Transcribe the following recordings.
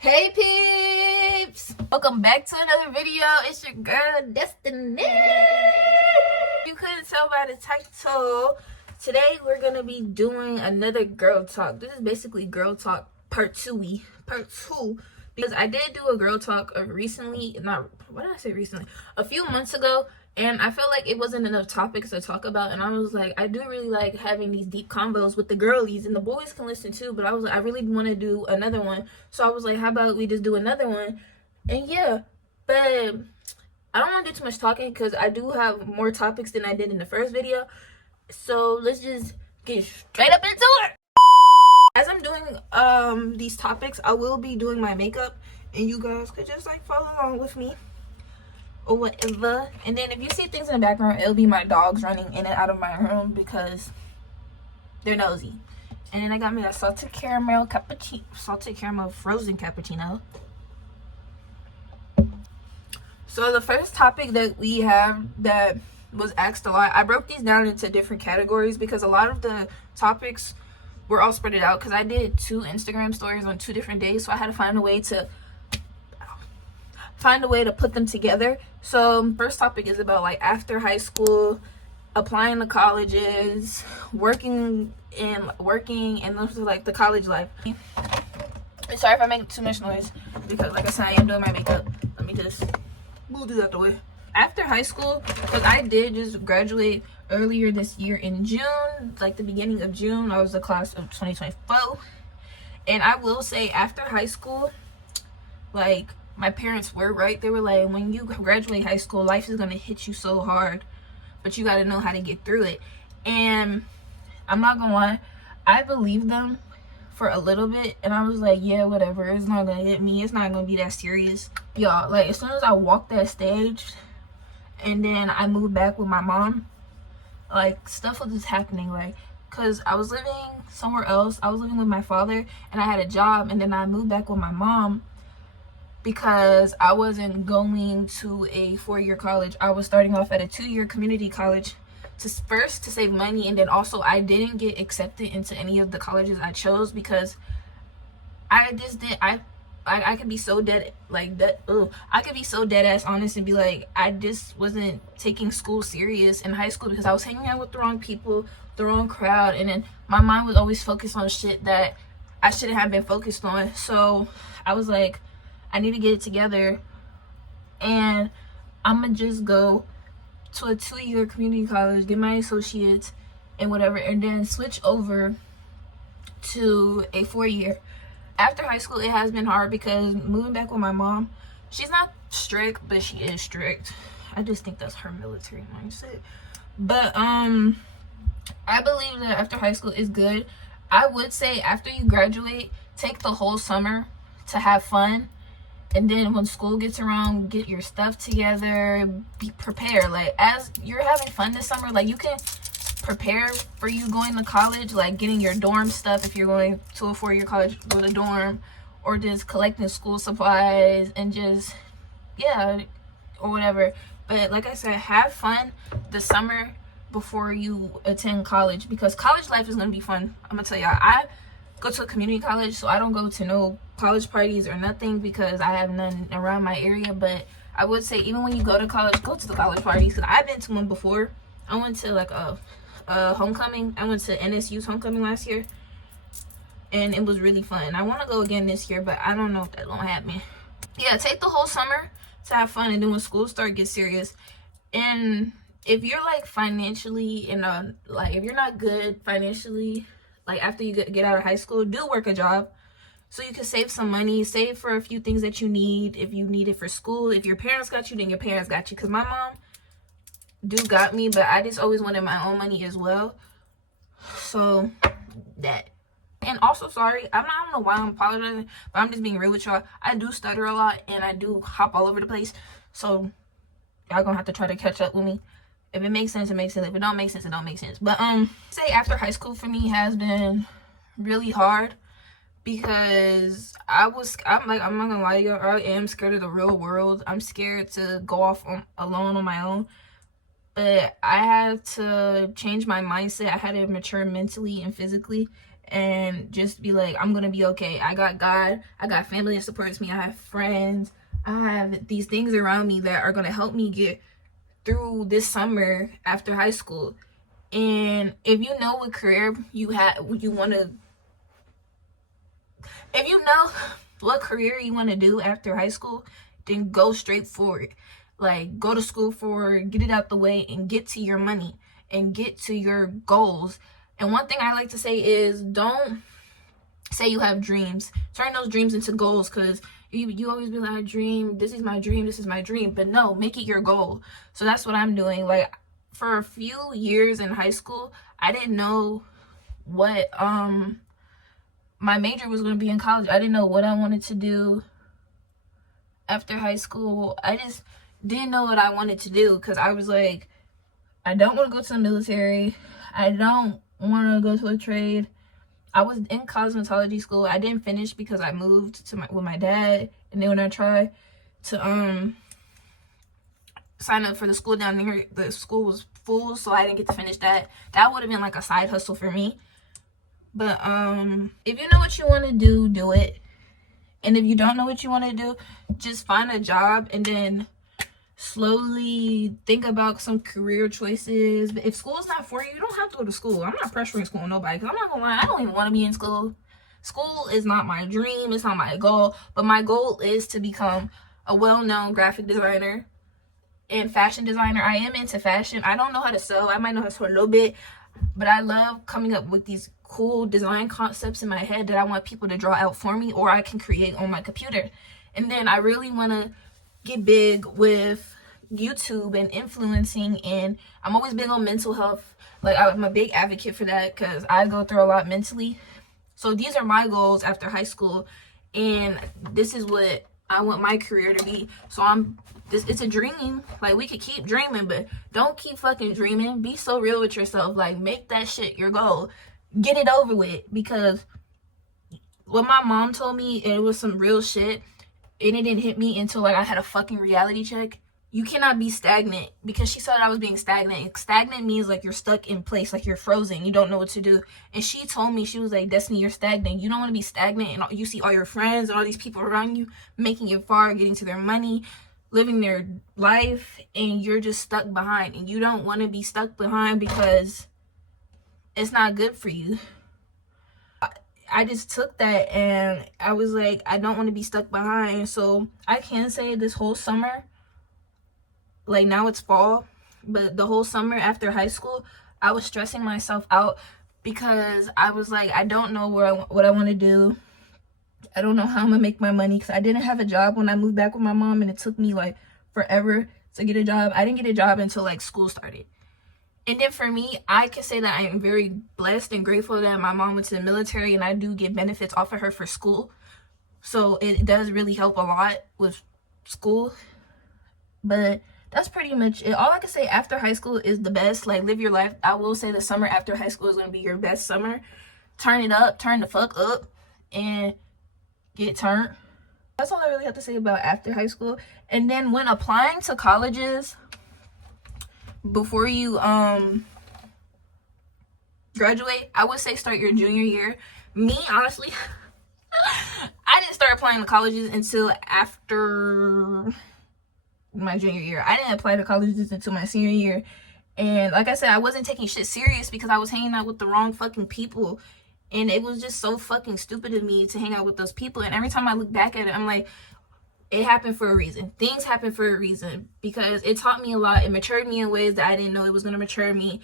Hey peeps! Welcome back to another video. It's your girl Destiny. You couldn't tell by the title. Today we're gonna be doing another girl talk. This is basically girl talk part two, because I did do a girl talk recently. What did I say recently? A few months ago. And I felt like it wasn't enough topics to talk about, and I was like, I do really like having these deep combos with the girlies, and the boys can listen too, but I was like, I really want to do another one. So I was like, how about we just do another one? And yeah, but I don't want to do too much talking because I do have more topics than I did in the first video. So let's just get straight up into it. As I'm doing these topics, I will be doing my makeup, and you guys could just like follow along with me or whatever. And then if you see things in the background, it'll be my dogs running in and out of my room because they're nosy. And then I got me a salted caramel frozen cappuccino. So the first topic that we have that was asked a lot, I broke these down into different categories because a lot of the topics were all spread out because I did 2 Instagram stories on 2 different days, so I had to find a way to put them together. So first topic is about like after high school, applying to colleges, working and those are like the college life. Sorry if I make too much noise because like I said, I am doing my makeup. Let me just move this out the way. After high school, because I did just graduate earlier this year in June, like the beginning of June. I was the class of 2024, and I will say after high school, like, my parents were right. They were like, when you graduate high school, life is going to hit you so hard, but you got to know how to get through it. And I'm not going to lie, I believed them for a little bit, and I was like, yeah, whatever, it's not going to hit me, it's not going to be that serious. Y'all, like, as soon as I walked that stage and then I moved back with my mom, like, stuff was just happening. Like, because I was living somewhere else, I was living with my father, and I had a job, and then I moved back with my mom because I wasn't going to a 4-year college. I was starting off at a 2-year community college to save money, and then also I didn't get accepted into any of the colleges I chose because I just did. I could be so dead like that. I could be so dead ass honest and be like, I just wasn't taking school serious in high school because I was hanging out with the wrong people, the wrong crowd, and then my mind was always focused on shit that I shouldn't have been focused on. So I was like, I need to get it together, and I'm gonna just go to a 2-year community college, get my associates and whatever, and then switch over to a 4-year. After high school, it has been hard because moving back with my mom, she's not strict, but she is strict. I just think that's her military mindset. But I believe that after high school is good. I would say after you graduate, take the whole summer to have fun. And then when school gets around, get your stuff together, be prepared. Like, as you're having fun this summer, like, you can prepare for you going to college, like getting your dorm stuff if you're going to a 4-year college with a dorm, or just collecting school supplies and just, yeah, or whatever. But like I said, have fun the summer before you attend college, because college life is going to be fun. I'm going to tell y'all, I go to a community college, so I don't go to no college parties or nothing because I have none around my area. But I would say, even when you go to college, go to the college parties, because I've been to one before. I went to like a homecoming. I went to NSU's homecoming last year, and it was really fun. I want to go again this year, but I don't know if that's gonna happen. Yeah, take the whole summer to have fun, and then when school starts, get serious. And if you're like financially like if you're not good financially, like after you get out of high school, do work a job so you can save some money, save for a few things that you need. If you need it for school, if your parents got you, then your parents got you, because my mom got me, but I just always wanted my own money as well. So that. And also, sorry, I don't know why I'm apologizing, but I'm just being real with y'all. I do stutter a lot, and I do hop all over the place, so y'all gonna have to try to catch up with me. If it makes sense, it makes sense. If it don't make sense, it don't make sense. But say after high school for me has been really hard because I'm not gonna lie to you, I am scared of the real world. I'm scared to go off alone on my own. But I had to change my mindset. I had to mature mentally and physically, and just be like, I'm gonna be okay. I got God, I got family that supports me, I have friends, I have these things around me that are gonna help me get through this summer after high school. And if you know what career if you know what career you want to do after high school, then go straight for it. Like, go to school for it, get it out the way, and get to your money and get to your goals. And one thing I like to say is, don't say you have dreams. Turn those dreams into goals, because you always be like, I dream, this is my dream, this is my dream. But no, make it your goal. So that's what I'm doing. Like, for a few years in high school, I didn't know what my major was going to be in college. I didn't know what I wanted to do after high school. I just didn't know what I wanted to do, because I was like, I don't want to go to the military. I don't want to go to a trade. I was in cosmetology school. I didn't finish because I moved to with my dad. And then when I tried to sign up for the school down there, the school was full, so I didn't get to finish that. That would have been like a side hustle for me. But if you know what you want to do, do it. And if you don't know what you want to do, just find a job and then slowly think about some career choices. But if school's not for you, you don't have to go to school. I'm not pressuring school on nobody, because I'm not gonna lie, I don't even want to be in school. School is not my dream, it's not my goal. But my goal is to become a well-known graphic designer and fashion designer. I am into fashion. I don't know how to sew. I might know how to sew a little bit, but I love coming up with these cool design concepts in my head that I want people to draw out for me, or I can create on my computer. And then I really want to get big with YouTube and influencing, and I'm always big on mental health. Like, I'm a big advocate for that, because I go through a lot mentally. So these are my goals after high school, and this is what I want my career to be. So it's a dream. Like, we could keep dreaming, but don't keep fucking dreaming. Be so real with yourself. Like, make that shit your goal. Get it over with. Because what my mom told me, and it was some real shit, and it didn't hit me until like I had a fucking reality check. You cannot be stagnant, because she said I was being stagnant. Stagnant means like you're stuck in place, like you're frozen, you don't know what to do. And she told me, she was like, Destiny, you're stagnant. You don't want to be stagnant, and you see all your friends and all these people around you making it far, getting to their money, living their life, and you're just stuck behind. And you don't want to be stuck behind, because it's not good for you. I just took that and I was like, I don't want to be stuck behind. So I can say this whole summer, like, now it's fall, but the whole summer after high school, I was stressing myself out, because I was like, I don't know what I want to do. I don't know how I'm gonna make my money, because I didn't have a job when I moved back with my mom, and it took me like forever to get a job. I didn't get a job until like school started. And then for me, I can say that I am very blessed and grateful that my mom went to the military, and I do get benefits off of her for school. So it does really help a lot with school. But that's pretty much it. All I can say after high school is the best. Like, live your life. I will say the summer after high school is going to be your best summer. Turn it up. Turn the fuck up. And get turned. That's all I really have to say about after high school. And then when applying to colleges, before you graduate, I would say start your junior year. Me, honestly, I didn't start applying to colleges until after my junior year. I didn't apply to colleges until my senior year. And like I said, I wasn't taking shit serious, because I was hanging out with the wrong fucking people. And it was just so fucking stupid of me to hang out with those people. And every time I look back at it, I'm like, it happened for a reason. Things happen for a reason, because it taught me a lot. It matured me in ways that I didn't know it was going to mature me.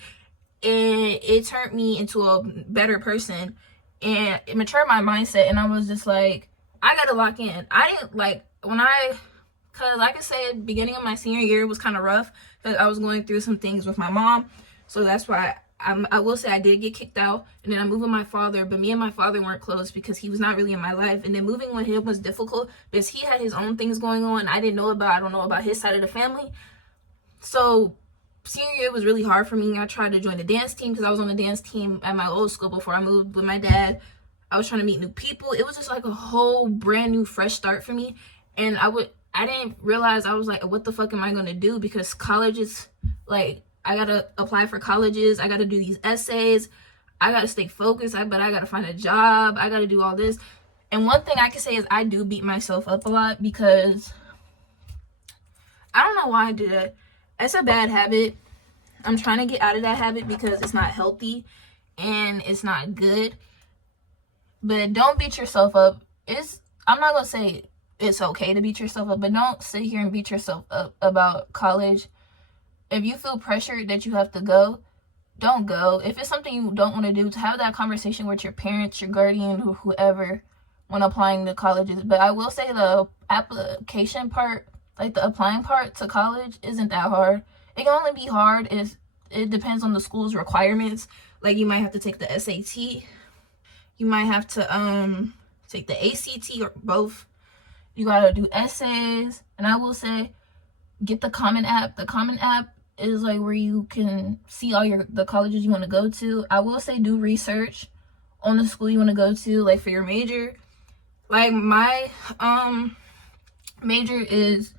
And it turned me into a better person. And it matured my mindset. And I was just like, I got to lock in. I didn't like, because like I said, beginning of my senior year was kind of rough, because I was going through some things with my mom. So that's why I will say I did get kicked out, and then I moved with my father, but me and my father weren't close, because he was not really in my life. And then moving with him was difficult, because he had his own things going on I don't know about his side of the family. So senior year was really hard for me. I tried to join the dance team, because I was on the dance team at my old school before I moved with my dad. I was trying to meet new people. It was just like a whole brand new fresh start for me. And I didn't realize, I was like, what the fuck am I going to do? Because college is like, I got to apply for colleges. I got to do these essays. I gotta stay focused, but I gotta find a job, I gotta do all this. And one thing I can say is I do beat myself up a lot, because I don't know why I do that. It's a bad habit. I'm trying to get out of that habit because it's not healthy and it's not good. But don't beat yourself up. I'm not gonna say it's okay to beat yourself up, but don't sit here and beat yourself up about college. If you feel pressured that you have to go, don't go. If it's something you don't want to do, to have that conversation with your parents, your guardian, or whoever when applying to colleges. But I will say the application part, like the applying part to college, isn't that hard. It can only be hard if it depends on the school's requirements. Like, you might have to take the SAT, you might have to take the ACT, or both. You gotta do essays. And I will say, get the Common App. The Common App is like where you can see all the colleges you want to go to. I will say, do research on the school you want to go to, like for your major. Like, my major is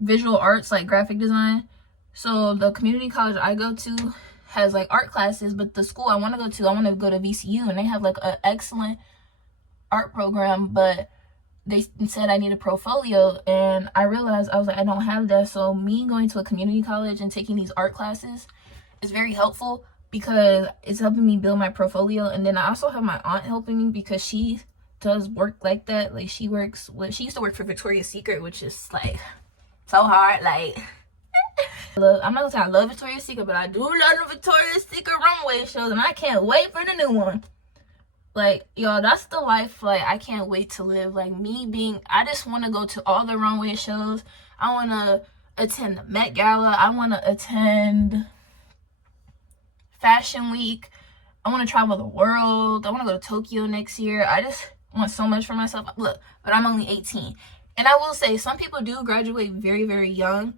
visual arts, like graphic design. So the community college I go to has like art classes, but the school I want to go to VCU, and they have like an excellent art program, but they said I need a portfolio, and I realized, I was like, I don't have that. So me going to a community college and taking these art classes is very helpful, because it's helping me build my portfolio. And then I also have my aunt helping me, because she does work like that. Like, she used to work for Victoria's Secret, which is like so hard. Like, I'm not gonna say I love Victoria's Secret, but I do love the Victoria's Secret runway shows, and I can't wait for the new one. Like, y'all, that's the life, like, I can't wait to live. Like, I just want to go to all the runway shows. I want to attend the Met Gala. I want to attend Fashion Week. I want to travel the world. I want to go to Tokyo next year. I just want so much for myself. Look, but I'm only 18. And I will say, some people do graduate very, very young.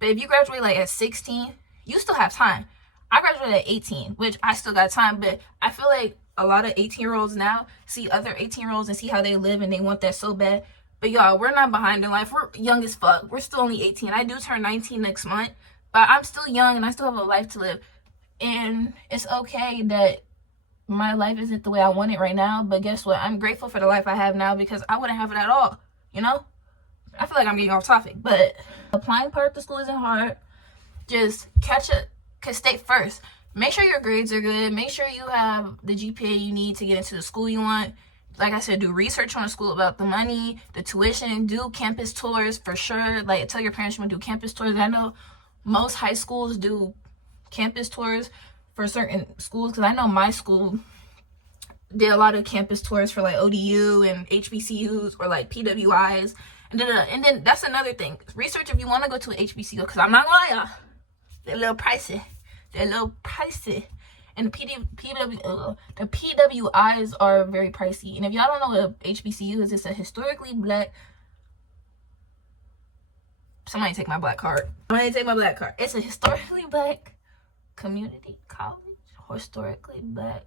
But if you graduate, like, at 16, you still have time. I graduated at 18, which I still got time. But I feel like a lot of 18-year-olds now see other 18-year-olds and see how they live, and they want that so bad. But y'all, we're not behind in life. We're young as fuck. We're still only 18. I do turn 19 next month, but I'm still young and I still have a life to live. And it's okay that my life isn't the way I want it right now, but guess what? I'm grateful for the life I have now, because I wouldn't have it at all, you know? I feel like I'm getting off topic, but applying part to school isn't hard. Just catch up, cause stay first. Make sure your grades are good. Make sure you have the GPA you need to get into the school you want. Like I said, do research on the school about the money, the tuition. Do campus tours for sure. Like, tell your parents you want to do campus tours. I know most high schools do campus tours for certain schools, because I know my school did a lot of campus tours for like ODU and HBCUs, or like PWIs. And then that's another thing. Research if you want to go to an HBCU, because I'm not gonna lie, y'all, they're a little pricey. And the PWIs are very pricey. And if y'all don't know what a HBCU is, it's a historically black. Somebody take my black card. It's a historically black community college. Historically black.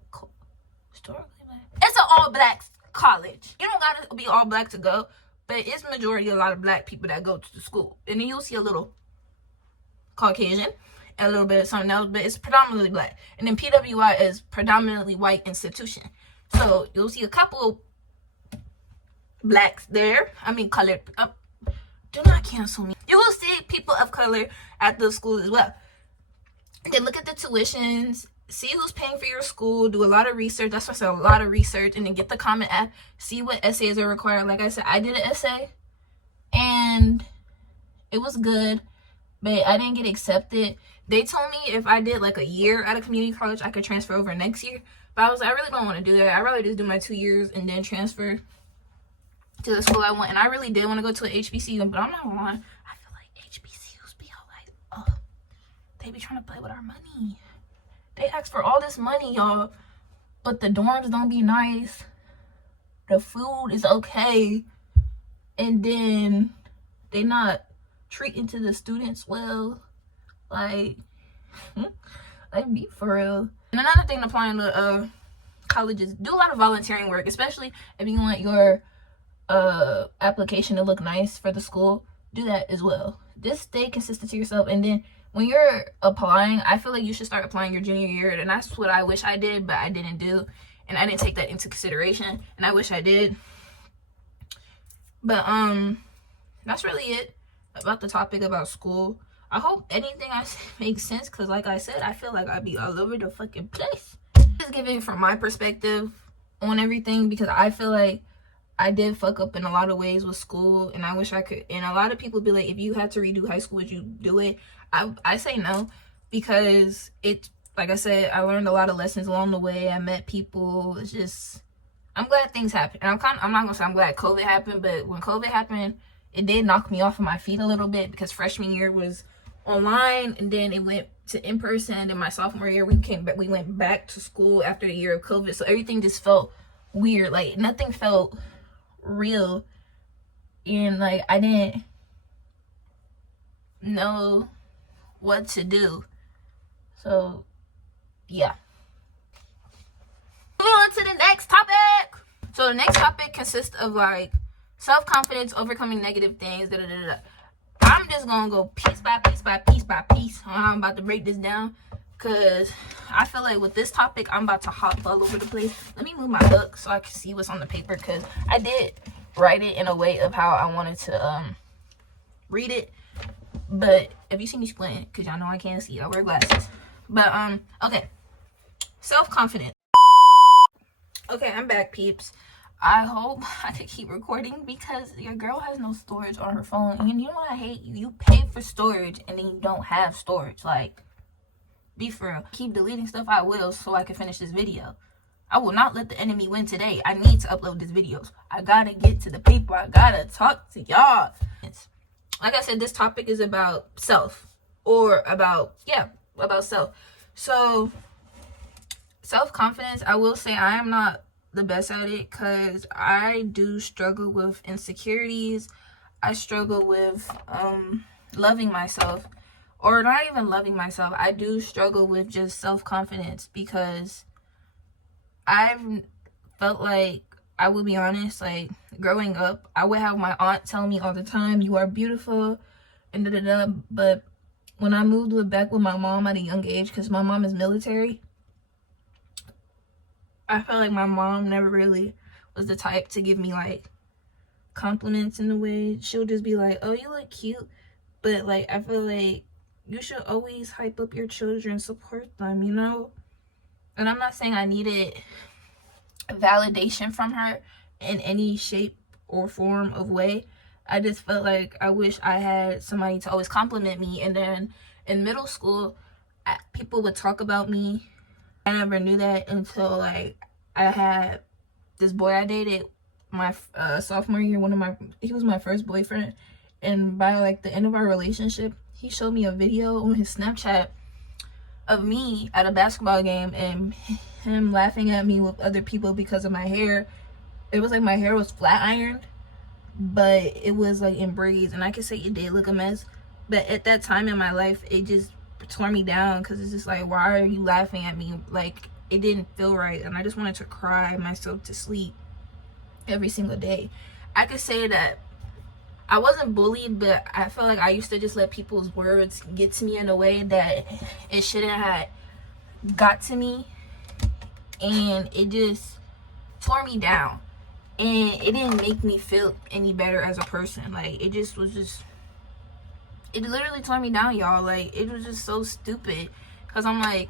It's an all black college. You don't gotta be all black to go, but it's majority a lot of black people that go to the school. And then you'll see a little Caucasian, a little bit of something else, but it's predominantly black. And then PWI is predominantly white institution. So you'll see a couple blacks there. I mean, colored. Do not cancel me. You will see people of color at the school as well. And then look at the tuitions. See who's paying for your school. Do a lot of research. That's why I said a lot of research. And then get the Common App. See what essays are required. Like I said, I did an essay, and it was good, but I didn't get accepted. They told me if I did like a year at a community college, I could transfer over next year. But I was like, I really don't want to do that. I'd rather just do my 2 years and then transfer to the school I want. And I really did want to go to an HBCU, but I'm not gonna lie, I feel like HBCUs be all like, oh, they be trying to play with our money. They ask for all this money, y'all, but the dorms don't be nice. The food is okay, and then they not treating to the students well. Like, like, be for real. And another thing applying to colleges, do a lot of volunteering work, especially if you want your application to look nice for the school. Do that as well. Just stay consistent to yourself, and then when you're applying, I feel like you should start applying your junior year, and that's what I wish I did, but I didn't do, and I didn't take that into consideration, and I wish I did. But that's really it about the topic about school. I hope anything I say makes sense, because like I said, I feel like I'd be all over the fucking place. Just giving it from my perspective on everything, because I feel like I did fuck up in a lot of ways with school, and I wish I could. And a lot of people be like, if you had to redo high school, would you do it? I say no, because it, like I said, I learned a lot of lessons along the way. I met people. It's just, I'm glad things happened. And I'm not gonna say I'm glad COVID happened, but when COVID happened, it did knock me off of my feet a little bit, because freshman year was online, and then it went to in person, and then my sophomore year we went back to school after the year of COVID. So everything just felt weird. Like nothing felt real, and like I didn't know what to do. So yeah, moving on to the next topic. So the next topic consists of like self-confidence, overcoming negative things, I'm just gonna go piece by piece by piece by piece. I'm about to break this down, because I feel like with this topic I'm about to hop all over the place. Let me move my book so I can see what's on the paper, because I did write it in a way of how I wanted to read it. But if you see me squinting, because y'all know I can't see, I wear glasses. But okay, self-confidence. Okay, I'm back, peeps. I hope I could keep recording, because your girl has no storage on her phone. And you know what I hate? You pay for storage and then you don't have storage. Like, be for real. Keep deleting stuff, I will, so I can finish this video. I will not let the enemy win today. I need to upload these videos. I gotta get to the people. I gotta talk to y'all. Like I said, this topic is about self. Or about self. So, self-confidence, I will say I am not the best at it, because I do struggle with insecurities. I struggle with loving myself, or not even loving myself. I do struggle with just self-confidence, because I've felt like, I will be honest, like growing up, I would have my aunt tell me all the time, you are beautiful and but when I moved back with my mom at a young age, because my mom is military, I felt like my mom never really was the type to give me like compliments in a way. She'll just be like, oh, you look cute, but like I feel like you should always hype up your children, support them, you know. And I'm not saying I needed validation from her in any shape or form of way. I just felt like I wish I had somebody to always compliment me. And then in middle school, people would talk about me. I never knew that until like I had this boy I dated my sophomore year. He was my first boyfriend, and by like the end of our relationship, he showed me a video on his Snapchat of me at a basketball game, and him laughing at me with other people because of my hair. It was like my hair was flat ironed, but it was like in braids, and I could say it did look a mess, but at that time in my life it just tore me down, because it's just like, why are you laughing at me? Like, it didn't feel right, and I just wanted to cry myself to sleep every single day. I could say that I wasn't bullied, but I felt like I used to just let people's words get to me in a way that it shouldn't have got to me, and it just tore me down, and it didn't make me feel any better as a person. Like, it literally tore me down, y'all. Like, it was just so stupid, because I'm like,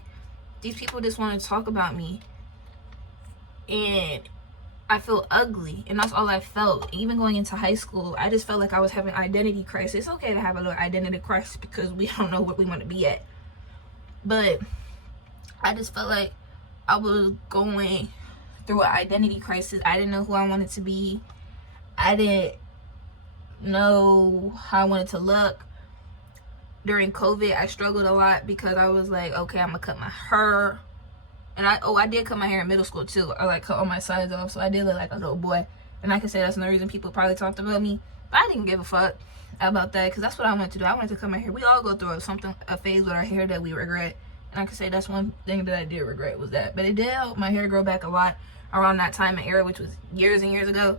these people just want to talk about me, and I feel ugly, and that's all I felt. Even going into high school, I just felt like I was having identity crisis. It's okay to have a little identity crisis, because we don't know what we want to be at, but I just felt like I was going through an identity crisis. I didn't know who I wanted to be. I didn't know how I wanted to look. During COVID, I struggled a lot, because I was like, okay, I'm gonna cut my hair. And I did cut my hair in middle school too. I like cut all my sides off, so I did look like a little boy. And I can say that's another reason people probably talked about me, but I didn't give a fuck about that, because that's what I wanted to do. I wanted to cut my hair. We all go through a phase with our hair that we regret, and I can say that's one thing that I did regret, was that. But it did help my hair grow back a lot around that time and era, which was years and years ago.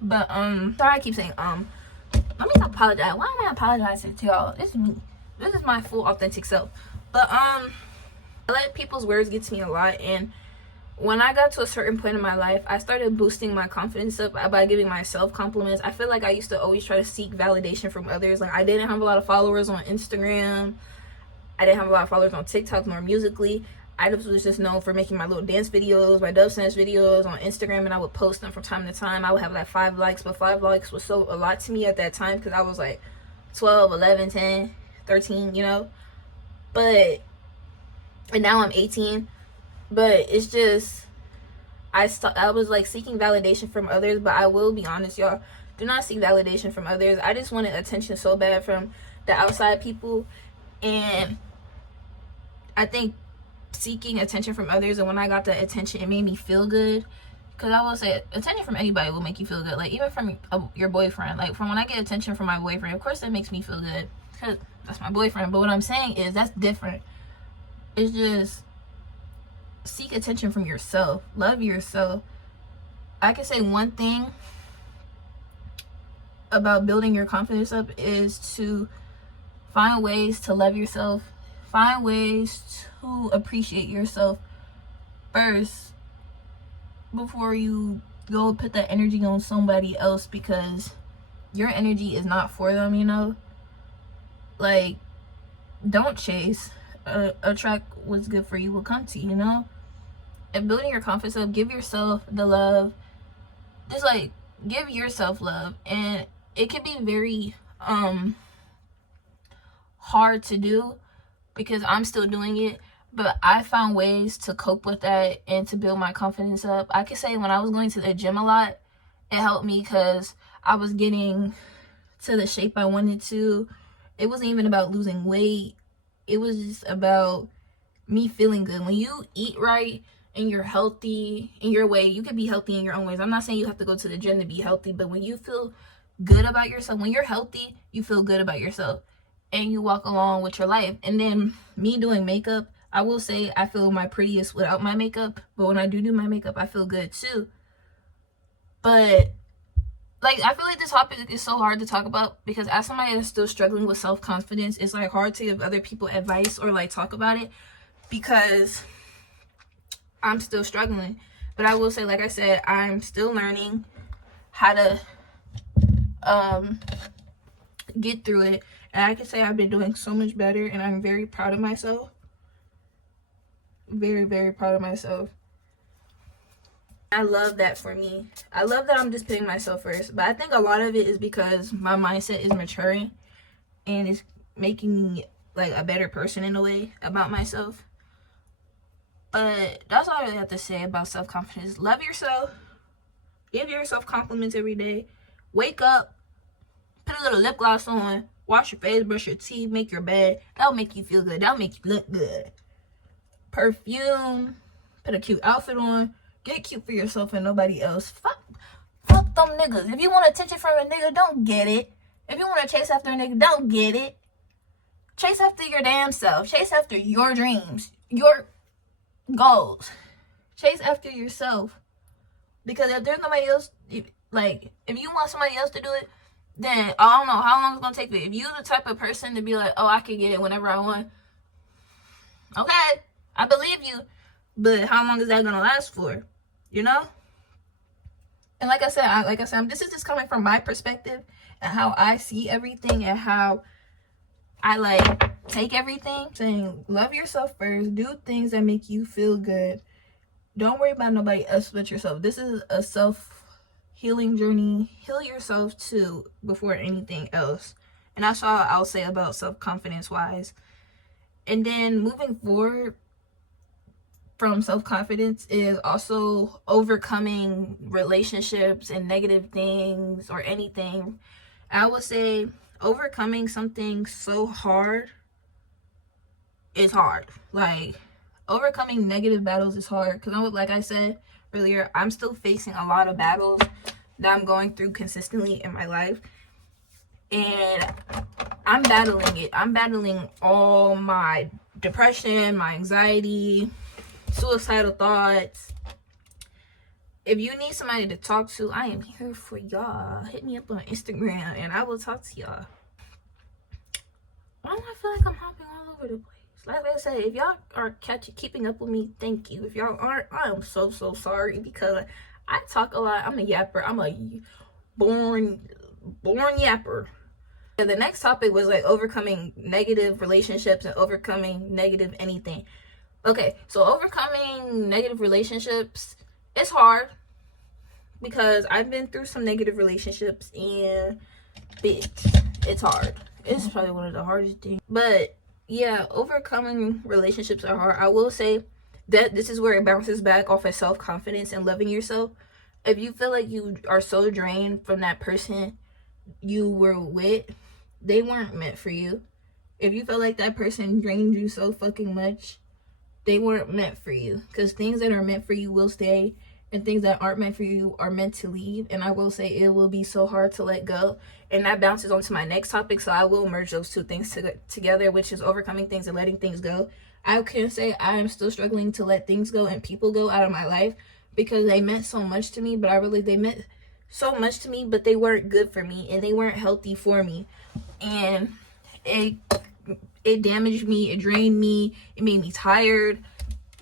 But sorry I keep saying let me apologize. Why am I apologizing to y'all? It's me. this is my full authentic self. But I let people's words get to me a lot, and when I got to a certain point in my life, I started boosting my confidence up by giving myself compliments. I feel like I used to always try to seek validation from others. Like, I didn't have a lot of followers on Instagram. I didn't have a lot of followers on TikTok nor Musically. I was just known for making my little dance videos, my dub dance videos on Instagram, and I would post them from time to time. I would have like 5 likes, but 5 likes was so a lot to me at that time because I was like 12, 11, 10, 13, you know. But, and now I'm 18. But it's just, I was like seeking validation from others, but I will be honest, y'all, do not seek validation from others. I just wanted attention so bad from the outside people, and I think seeking attention from others, and when I got the attention, it made me feel good. Because I will say, attention from anybody will make you feel good. Like, even from your boyfriend. Like, from when I get attention from my boyfriend, of course that makes me feel good, because that's my boyfriend. But what I'm saying is, that's different. It's just, seek attention from yourself. Love yourself. I can say one thing about building your confidence up is to find ways to love yourself. Find ways to appreciate yourself first before you go put that energy on somebody else, because your energy is not for them, you know. Like, don't chase. Attract what's good for you will come to you, you know. And building your confidence up, give yourself the love. Just like, give yourself love. And it can be very hard to do, because I'm still doing it, but I found ways to cope with that and to build my confidence up. I could say when I was going to the gym a lot, it helped me because I was getting to the shape I wanted to. It wasn't even about losing weight. It was just about me feeling good. When you eat right and you're healthy in your way, you can be healthy in your own ways. I'm not saying you have to go to the gym to be healthy, but when you feel good about yourself, when you're healthy, you feel good about yourself. And you walk along with your life. And then me doing makeup, I will say I feel my prettiest without my makeup, but when I do my makeup, I feel good too. But like, I feel like this topic is so hard to talk about, because as somebody that's still struggling with self-confidence, it's like hard to give other people advice or like talk about it, because I'm still struggling. But I will say, like I said, I'm still learning how to get through it. And I can say I've been doing so much better, and I'm very proud of myself. Very, very proud of myself. I love that for me. I love that I'm just putting myself first. But I think a lot of it is because my mindset is maturing, and it's making me like a better person in a way about myself. But that's all I really have to say about self-confidence. Love yourself. Give yourself compliments every day. Wake up. Put a little lip gloss on. Wash your face, brush your teeth, make your bed. That'll make you feel good. That'll make you look good. Perfume. Put a cute outfit on. Get cute for yourself and nobody else. Fuck them niggas. If you want attention from a nigga, don't get it. If you want to chase after a nigga, don't get it. Chase after your damn self. Chase after your dreams. Your goals. Chase after yourself. Because if there's nobody else, if you want somebody else to do it, then I don't know how long it's gonna take you. If you're the type of person to be like, oh, I can get it whenever I want, okay, I believe you, but how long is that gonna last for? You know? And like I said, this is just coming from my perspective and how I see everything and how I like take everything. Saying, love yourself first. Do things that make you feel good. Don't worry about nobody else but yourself. This is a self-healing journey. Heal yourself too before anything else. And that's all I'll say about self-confidence wise. And then moving forward from self-confidence is also overcoming relationships and negative things or anything. I would say overcoming something so hard is hard. Like, overcoming negative battles is hard, because like I said earlier, I'm still facing a lot of battles that I'm going through consistently in my life, and I'm battling it. I'm battling all my depression, my anxiety, suicidal thoughts. If you need somebody to talk to, I am here for y'all. Hit me up on Instagram and I will talk to y'all. Why do I feel like I'm hopping all over the place? Like I said, if y'all are keeping up with me, thank you. If y'all aren't, I am so sorry, because I talk a lot. I'm a yapper. I'm a born yapper. The next topic was like overcoming negative relationships and overcoming negative anything. Okay, so overcoming negative relationships, it's hard because I've been through some negative relationships, and it's hard. It's probably one of the hardest things. But yeah, overcoming relationships are hard. I will say that this is where it bounces back off of self-confidence and loving yourself. If you feel like you are so drained from that person you were with, they weren't meant for you. If you feel like that person drained you so fucking much, they weren't meant for you. Because things that are meant for you will stay, and things that aren't meant for you are meant to leave. And I will say it will be so hard to let go. And that bounces onto my next topic, so I will merge those two things together, which is overcoming things and letting things go. I can say I am still struggling to let things go and people go out of my life, because they meant so much to me, but they meant so much to me, but they weren't good for me, and they weren't healthy for me. And it damaged me, it drained me, it made me tired,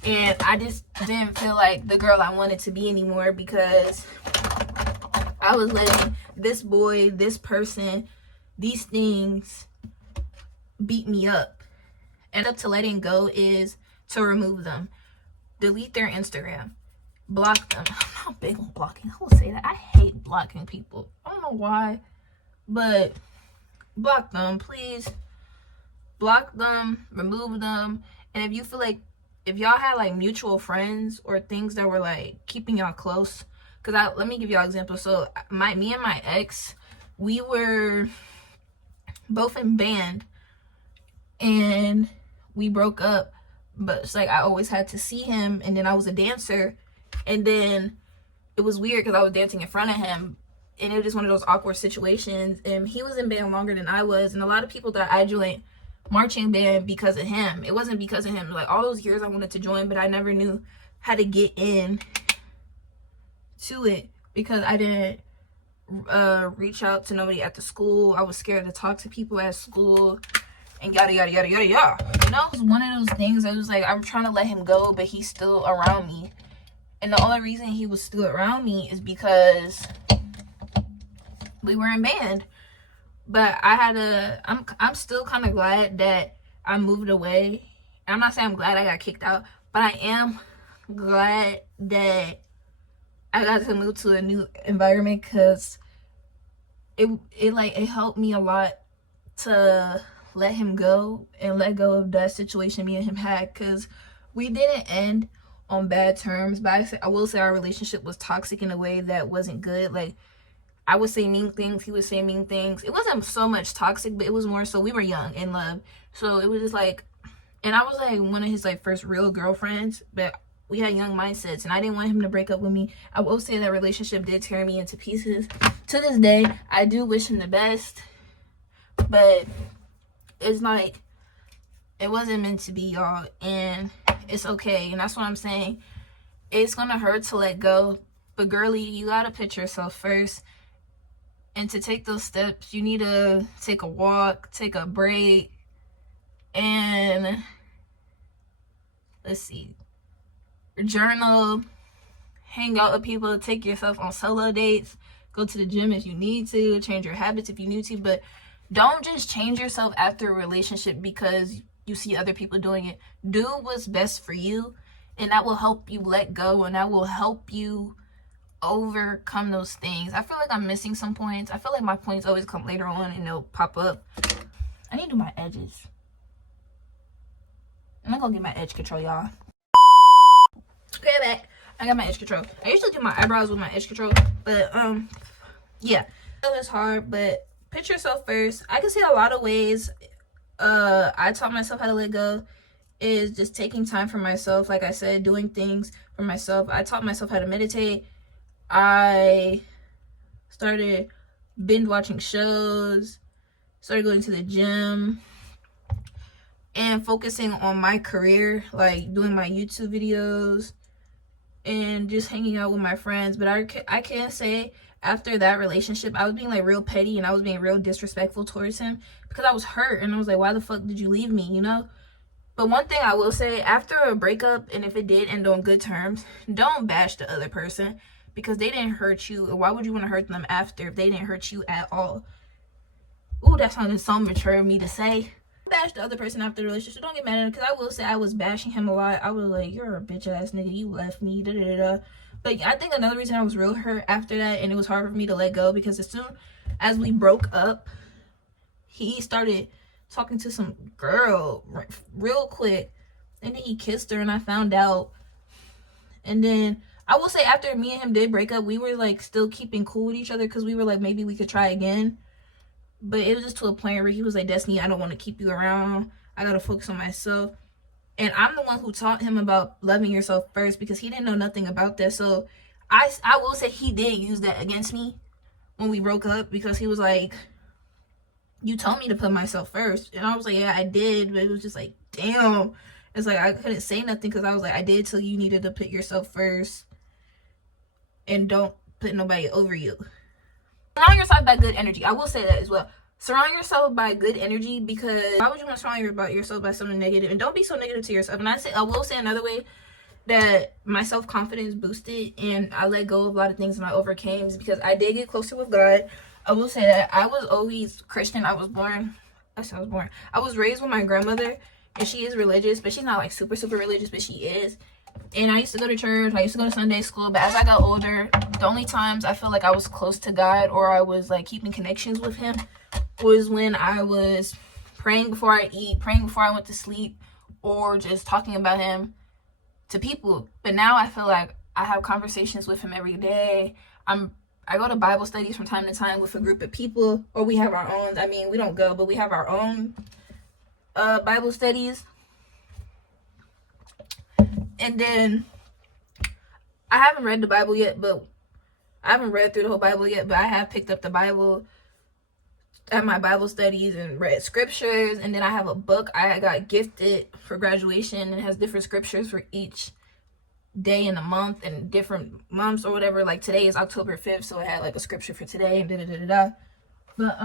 and I just didn't feel like the girl I wanted to be anymore, because I was letting this boy, this person, these things beat me up. And up to letting go is to remove them, delete their Instagram, block them. I'm not big on blocking. I will say that I hate blocking people. I don't know why, but block them, please. Block them, remove them. And if you feel like, if y'all had like mutual friends or things that were like keeping y'all close, because let me give y'all an example. So me and my ex, we were both in band, and we broke up. But it's like I always had to see him, and then I was a dancer, and then it was weird because I was dancing in front of him, and it was just one of those awkward situations. And he was in band longer than I was, and a lot of people thought I joined marching band because of him. It wasn't because of him. Like all those years I wanted to join, but I never knew how to get in to it because I didn't reach out to nobody at the school. I was scared to talk to people at school, and yada yada yada yada yada. You know, it was one of those things. I was like, I'm trying to let him go, but he's still around me. And the only reason he was still around me is because we were in band. But I'm still kind of glad that I moved away. And I'm not saying I'm glad I got kicked out, but I am glad that I got to move to a new environment, because it helped me a lot to let him go and let go of that situation me and him had, because we didn't end on bad terms, but I will say our relationship was toxic in a way that wasn't good. Like, I would say mean things, he would say mean things. It wasn't so much toxic, but it was more so we were young in love. So it was just like, and I was like one of his like first real girlfriends, but we had young mindsets, and I didn't want him to break up with me. I will say that relationship did tear me into pieces. To this day, I do wish him the best, but it's like, it wasn't meant to be, y'all, and it's okay. And that's what I'm saying. It's gonna hurt to let go, but girly, you gotta put yourself first. And to take those steps, you need to take a walk, take a break, and let's see, journal, hang out with people, take yourself on solo dates, go to the gym if you need to, change your habits if you need to, but don't just change yourself after a relationship because you see other people doing it. Do what's best for you, and that will help you let go, and that will help you overcome those things. I feel like I'm missing some points. I feel like my points always come later on and they'll pop up. I need to do my edges. I'm not gonna get my edge control, y'all. Okay, back. I got my edge control. I usually do my eyebrows with my edge control, but yeah, it was hard. But put yourself first. I can see a lot of ways I taught myself how to let go is just taking time for myself. Like I said, doing things for myself. I taught myself how to meditate. I started binge watching shows, started going to the gym, and focusing on my career, like doing my YouTube videos and just hanging out with my friends. But I can't say after that relationship, I was being like real petty and I was being real disrespectful towards him because I was hurt and I was like, why the fuck did you leave me, you know? But one thing I will say, after a breakup, and if it did end on good terms, don't bash the other person because they didn't hurt you. Why would you want to hurt them after if they didn't hurt you at all? Ooh, that sounded so mature of me to say. Bash the other person after the relationship. Don't get mad at him, because I will say I was bashing him a lot. I was like, you're a bitch ass nigga, you left me, da da da. But I think another reason I was real hurt after that, and it was hard for me to let go, because as soon as we broke up, he started talking to some girl real quick, and then he kissed her and I found out. And then I will say, after me and him did break up, we were like still keeping cool with each other because we were like, maybe we could try again. But it was just to a point where he was like, Destiny, I don't want to keep you around, I gotta focus on myself. And I'm the one who taught him about loving yourself first, because he didn't know nothing about that. So I will say he did use that against me when we broke up, because he was like, you told me to put myself first. And I was like, yeah, I did. But it was just like, damn. It's like I couldn't say nothing because I was like, I did tell you needed to put yourself first and don't put nobody over you. Surround yourself by good energy. I will say that as well. Surround yourself by good energy, because why would you want to surround yourself by something negative? And don't be so negative to yourself. And I will say another way that my self-confidence boosted and I let go of a lot of things and I overcame is because I did get closer with God. I will say that I was always Christian. I was raised with my grandmother, and she is religious, but she's not like super religious, but she is. And I used to go to church, I used to go to Sunday school, but as I got older, the only times I feel like I was close to God, or I was like keeping connections with him, was when I was praying before I eat, praying before I went to sleep, or just talking about him to people. But now I feel like I have conversations with him every day. I go to Bible studies from time to time with a group of people, or we have our own. I mean, we don't go, but we have our own Bible studies. And then I haven't read the Bible yet, but I haven't read through the whole Bible yet, but I have picked up the Bible at my Bible studies and read scriptures. And then I have a book I got gifted for graduation, and it has different scriptures for each day in the month and different months or whatever. Like today is October 5th, so it had like a scripture for today and da-da-da-da-da. But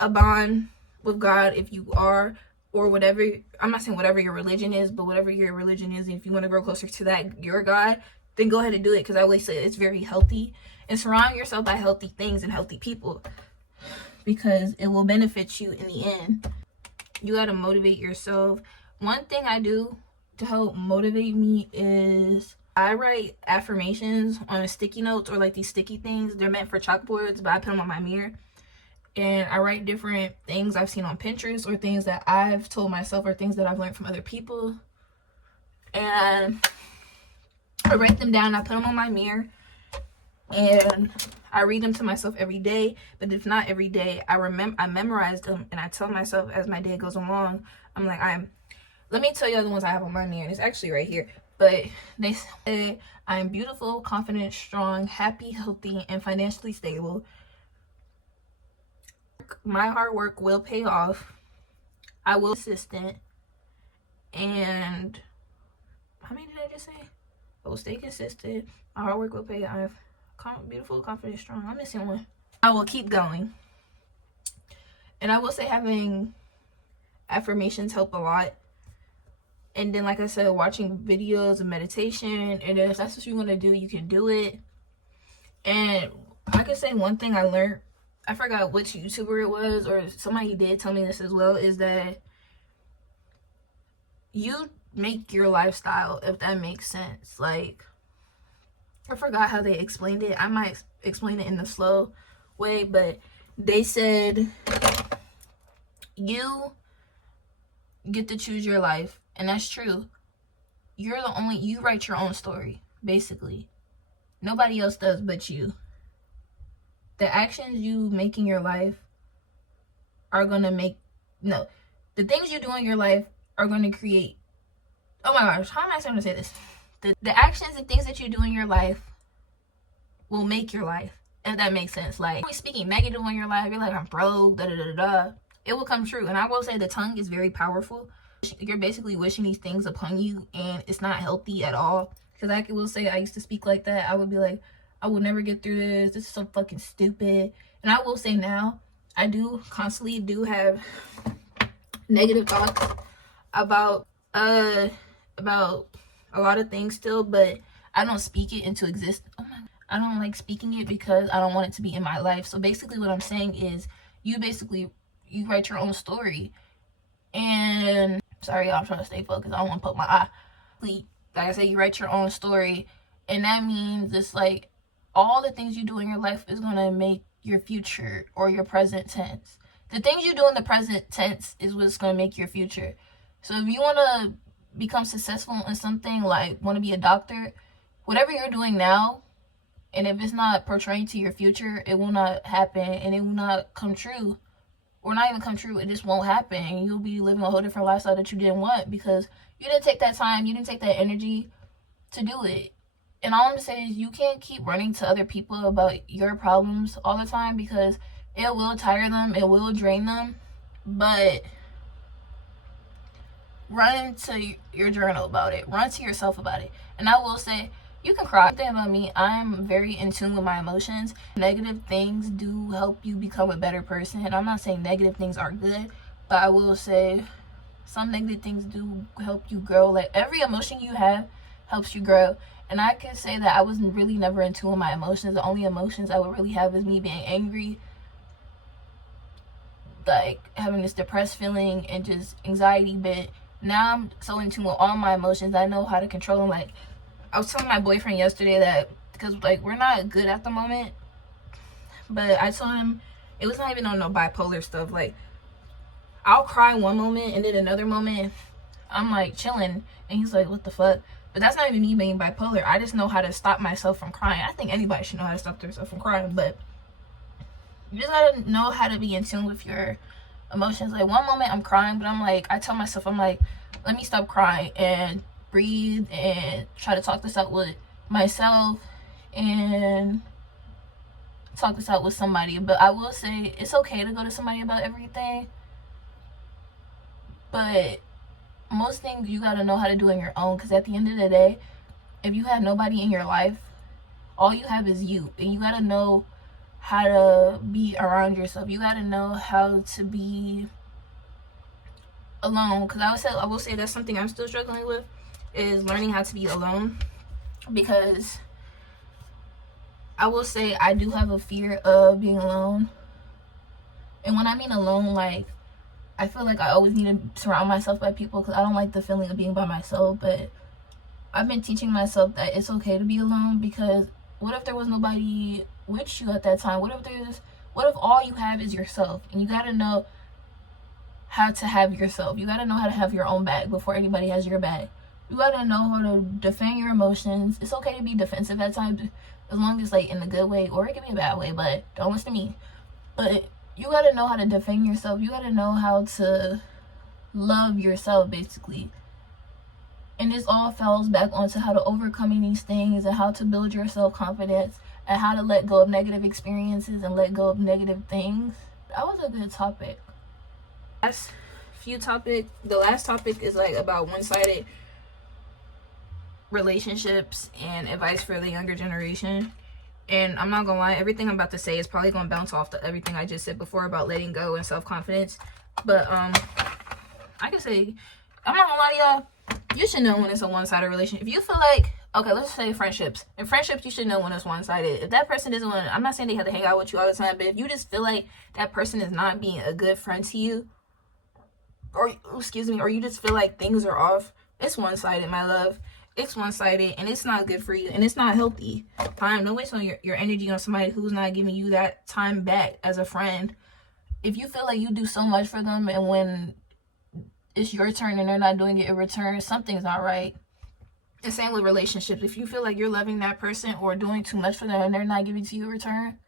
a bond with God, if you are, or whatever, I'm not saying whatever your religion is, but whatever your religion is, if you want to grow closer to that, your God, then go ahead and do it, because I always say it's very healthy. And surround yourself by healthy things and healthy people, because it will benefit you in the end. You got to motivate yourself. One thing I do to help motivate me is I write affirmations on sticky notes, or like these sticky things. They're meant for chalkboards, but I put them on my mirror. And I write different things I've seen on Pinterest, or things that I've told myself, or things that I've learned from other people. And I write them down, I put them on my mirror, and I read them to myself every day. But if not every day, I memorize them, and I tell myself as my day goes along, I'm like, let me tell you the ones I have on my mirror, and it's actually right here. But they say, I am beautiful, confident, strong, happy, healthy, and financially stable. My hard work will pay off. I will be consistent. And how many did I just say? I will stay consistent. My hard work will pay off. Beautiful, confident, strong. I'm missing one. I will keep going. And I will say having affirmations help a lot. And then, like I said, watching videos of meditation. And if that's what you want to do, you can do it. And I can say one thing I learned, I forgot which YouTuber it was, or somebody did tell me this as well, is that you make your lifestyle, if that makes sense. Like, I forgot how they explained it. I might explain it in the slow way, but they said you get to choose your life. And that's true. You write your own story, basically. Nobody else does but you. The actions you make in your life are going to the things you do in your life are going to create, oh my gosh, how am I going to say this? The actions and things that you do in your life will make your life, if that makes sense. Like, always speaking negative on your life, you're like, I'm broke, da-da-da-da-da. It will come true. And I will say the tongue is very powerful. You're basically wishing these things upon you, and it's not healthy at all. Because I will say I used to speak like that. I would be like, I will never get through this. This is so fucking stupid. And I will say now, I do constantly have negative thoughts about a lot of things still, but I don't speak it into existence. Oh my God. I don't like speaking it because I don't want it to be in my life. So basically what I'm saying is you write your own story. And sorry, y'all, I'm trying to stay focused. I don't want to poke my eye. Like I said, you write your own story, and that means it's like all the things you do in your life is going to make your future or your present tense. The things you do in the present tense is what's going to make your future. So if you want to become successful in something, like want to be a doctor, whatever you're doing now, and if it's not portraying to your future, it will not happen, and it will not come true. Or not even come true, it just won't happen, and you'll be living a whole different lifestyle that you didn't want because you didn't take that time, you didn't take that energy to do it. And all I'm gonna say is you can't keep running to other people about your problems all the time because it will tire them, it will drain them. But run to your journal about it, run to yourself about it. And I will say, you can cry. One thing about me, I'm very in tune with my emotions. Negative things do help you become a better person. And I'm not saying negative things are good, but I will say some negative things do help you grow. Like every emotion you have helps you grow. And I can say that I was really never in tune with my emotions. The only emotions I would really have is me being angry, like having this depressed feeling and just anxiety. But now I'm so in tune with all my emotions, I know how to control them. Like I was telling my boyfriend yesterday that because like we're not good at the moment, but I told him it was not even on no bipolar stuff. Like I'll cry one moment and then another moment I'm like chilling, and he's like, what the fuck? But that's not even me being bipolar. I just know how to stop myself from crying. I think anybody should know how to stop themselves from crying, but you just gotta know how to be in tune with your emotions. Like one moment I'm crying, but I'm like, I tell myself, I'm like, let me stop crying and breathe and try to talk this out with myself and talk this out with somebody. But I will say it's okay to go to somebody about everything, but most things you gotta know how to do on your own, because at the end of the day, if you have nobody in your life, all you have is you, and you gotta know how to be around yourself. You gotta know how to be alone, because I will say that's something I'm still struggling with, is learning how to be alone. Because I will say I do have a fear of being alone, and when I mean alone, like I feel like I always need to surround myself by people because I don't like the feeling of being by myself. But I've been teaching myself that it's okay to be alone, because what if there was nobody with you at that time? What if all you have is yourself? And you gotta know how to have yourself. You gotta know how to have your own back before anybody has your back. You gotta know how to defend your emotions. It's okay to be defensive at times, as long as like in a good way, or it can be a bad way, but don't listen to me. But you gotta know how to defend yourself. You gotta know how to love yourself, basically. And this all falls back onto how to overcoming these things and how to build your self-confidence and how to let go of negative experiences and let go of negative things. That was a good topic. The last topic is like about one-sided relationships and advice for the younger generation. And I'm not gonna lie, everything I'm about to say is probably gonna bounce off everything I just said before about letting go and self-confidence. But I can say, I'm not gonna lie to y'all, you should know when it's a one-sided relationship. If you feel like, okay, let's say friendships. In friendships, you should know when it's one-sided. If that person doesn't want, I'm not saying they have to hang out with you all the time, but if you just feel like that person is not being a good friend to you, or you just feel like things are off, it's one-sided, my love. It's one-sided, and it's not good for you, and it's not healthy. Don't waste on your energy on somebody who's not giving you that time back as a friend. If you feel like you do so much for them, and when it's your turn and they're not doing it in return, something's not right. The same with relationships. If you feel like you're loving that person or doing too much for them and they're not giving to you in return,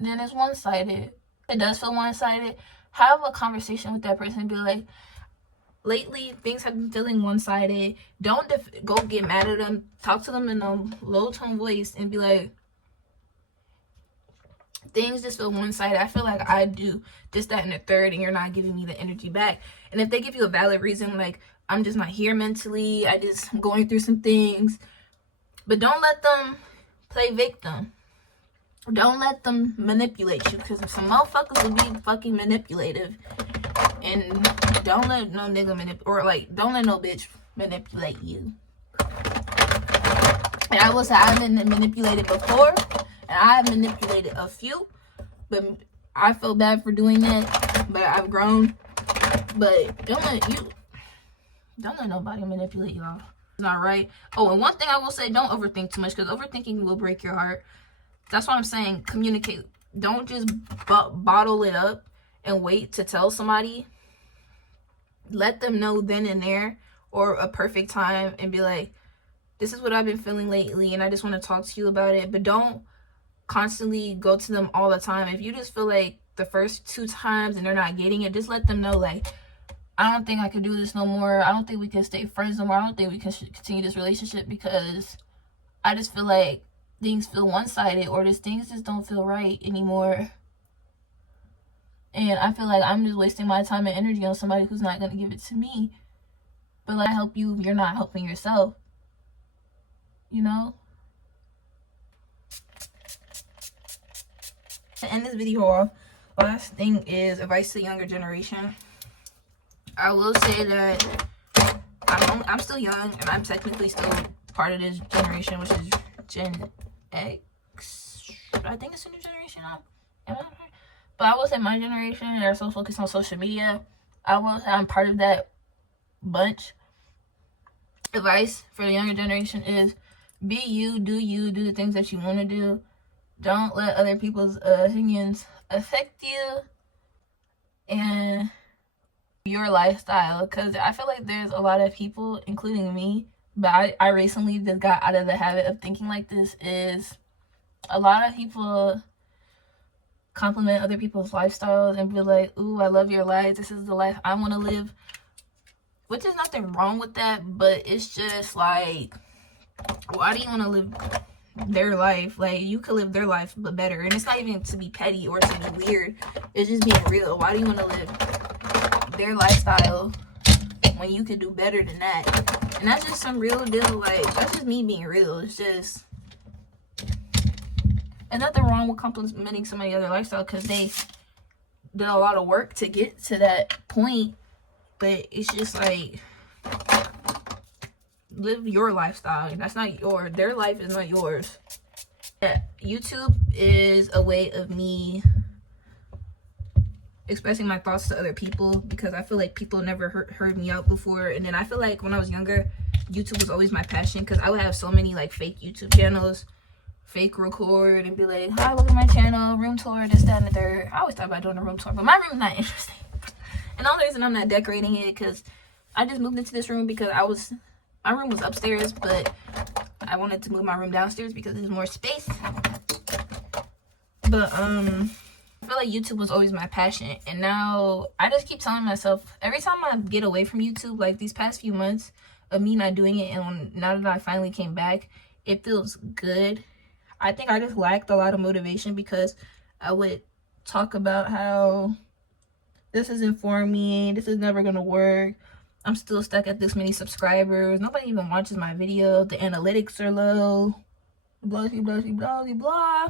then it's one-sided. It does feel one-sided. Have a conversation with that person and be like, lately things have been feeling one-sided. Don't go get mad at them. Talk to them in a low tone voice and be like, things just feel one-sided. I feel like I do this, that, and the third, and you're not giving me the energy back. And if they give you a valid reason, like, I'm just not here mentally, I'm going through some things, but don't let them Play victim. Don't let them manipulate you, because some motherfuckers will be fucking manipulative. And don't let no nigga don't let no bitch manipulate you. And I will say I've been manipulated before, and I have manipulated a few, but I feel bad for doing that. But I've grown. But don't let nobody manipulate y'all. It's not right. Oh, and one thing I will say, don't overthink too much, because overthinking will break your heart. That's what I'm saying. Communicate. Don't just bottle it up and wait to tell somebody. Let them know then and there, or a perfect time, and be like, this is what I've been feeling lately, and I just want to talk to you about it. But don't constantly go to them all the time. If you just feel like the first 2 times and they're not getting it, just let them know, like, I don't think I can do this no more. I don't think we can stay friends no more. I don't think we can continue this relationship, because I just feel like things feel one-sided, or things just don't feel right anymore. And I feel like I'm just wasting my time and energy on somebody who's not going to give it to me. But like, I help you, you're not helping yourself. You know? To end this video off, last thing is advice to the younger generation. I will say that I'm still young, and I'm technically still part of this generation, which is Gen X. I think it's a new generation now. But I will say my generation, they're so focused on social media. I will say I'm part of that bunch. Advice for the younger generation is be you, do the things that you want to do. Don't let other people's opinions affect you and your lifestyle, because I feel like there's a lot of people, including me, but I recently just got out of the habit of thinking like this, is a lot of people compliment other people's lifestyles and be like, ooh, I love your life, this is the life I want to live, which is nothing wrong with that, but it's just like, why do you want to live their life? Like, you could live their life but better. And it's not even to be petty or to be weird, it's just being real. Why do you want to live their lifestyle when you could do better than that? And that's just some real deal. Like, that's just me being real. It's just, and nothing wrong with complimenting somebody other lifestyle, because they did a lot of work to get to that point. But it's just like, live your lifestyle, and that's not their life is not yours. Yeah, YouTube is a way of me expressing my thoughts to other people, because I feel like people never heard me out before. And then I feel like when I was younger, YouTube was always my passion, because I would have so many like fake YouTube channels, fake record and be like, hi, welcome to my channel, room tour, this, that, and the third. I always thought about doing a room tour, but my room's not interesting. And the only reason I'm not decorating it, because I just moved into this room because my room was upstairs, but I wanted to move my room downstairs because there's more space. But I feel like YouTube was always my passion, and now I just keep telling myself, every time I get away from YouTube, like these past few months of me not doing it, and now that I finally came back, it feels good. I think I just lacked a lot of motivation, because I would talk about how this isn't for me, this is never gonna work, I'm still stuck at this many subscribers, nobody even watches my video, the analytics are low, blah blah blah blah blah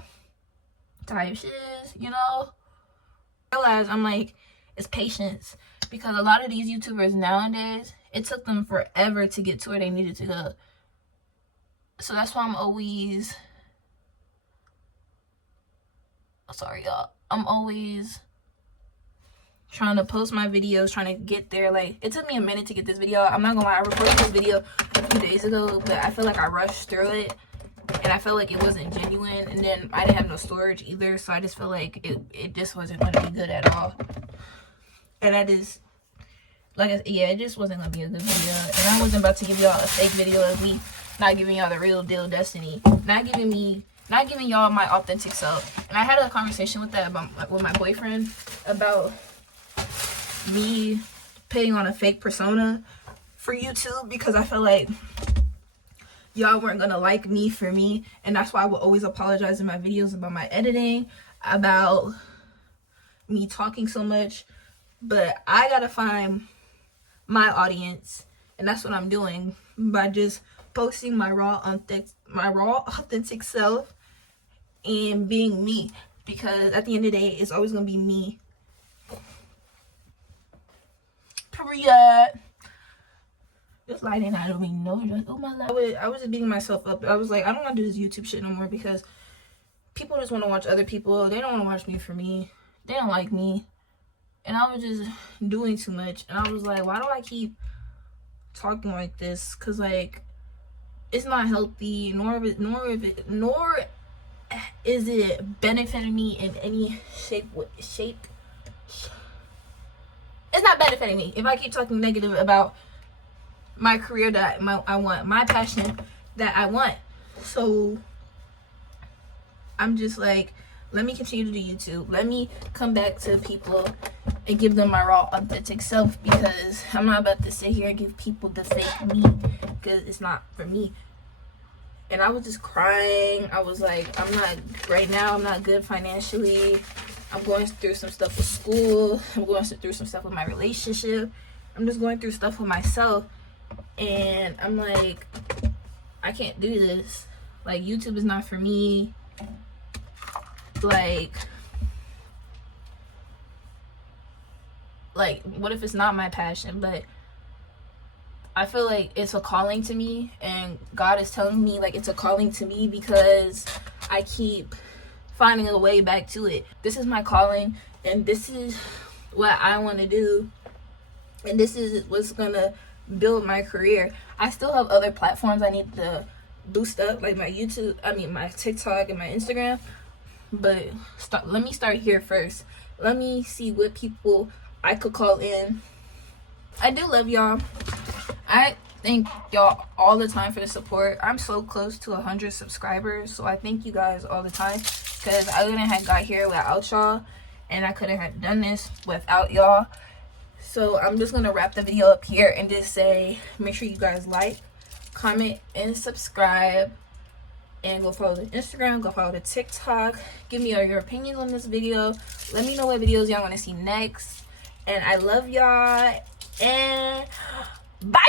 type shit, you know. I realize I'm like, it's patience, because a lot of these YouTubers nowadays, it took them forever to get to where they needed to go. So that's why I'm always, sorry y'all, I'm always trying to post my videos, trying to get there. Like, it took me a minute to get this video. I'm not gonna lie, I recorded this video a few days ago, but I feel like I rushed through it, and I felt like it wasn't genuine, and then I didn't have no storage either, so I just feel like it just wasn't gonna be good at all. And I just, yeah, it just wasn't gonna be a good video, and I wasn't about to give y'all a fake video of me not giving y'all the real deal Destiny, not giving y'all my authentic self. And I had a conversation with my boyfriend about me putting on a fake persona for YouTube, because I feel like y'all weren't gonna like me for me, and that's why I will always apologize in my videos about my editing, about me talking so much. But I gotta find my audience, and that's what I'm doing by just posting my raw authentic self and being me, because at the end of the day it's always gonna be me. Period. This lighting, I don't even know. Like, oh my God. I was just beating myself up. I was like, I don't want to do this YouTube shit no more, because people just want to watch other people. They don't want to watch me for me. They don't like me. And I was just doing too much. And I was like, why do I keep talking like this? Because, like, it's not healthy, nor is it benefiting me in any shape. It's not benefiting me if I keep talking negative about my career that I want, my passion that I want. So I'm just like, let me continue to do YouTube. Let me come back to people and give them my raw authentic self, because I'm not about to sit here and give people the fake me, because it's not for me. And I was just crying. I was like, I'm not good financially. I'm going through some stuff with school. I'm going through some stuff with my relationship. I'm just going through stuff with myself. And I'm like, I can't do this. Like, YouTube is not for me. Like, what if it's not my passion? But I feel like it's a calling to me, and God is telling me, like, it's a calling to me, because I keep finding a way back to it. This is my calling, and this is what I want to do, and this is what's gonna build my career. I still have other platforms I need to boost up, like my TikTok and my Instagram, but let me start here first. Let me see what people I could call in. I do love y'all. I thank y'all all the time for the support. I'm so close to 100 subscribers, so I thank you guys all the time, because I wouldn't have got here without y'all, and I couldn't have done this without y'all. So I'm just gonna wrap the video up here and just say, make sure you guys like, comment, and subscribe, and go follow the Instagram, go follow the TikTok. Give me all your opinions on this video. Let me know what videos y'all want to see next. And I love y'all, and bye.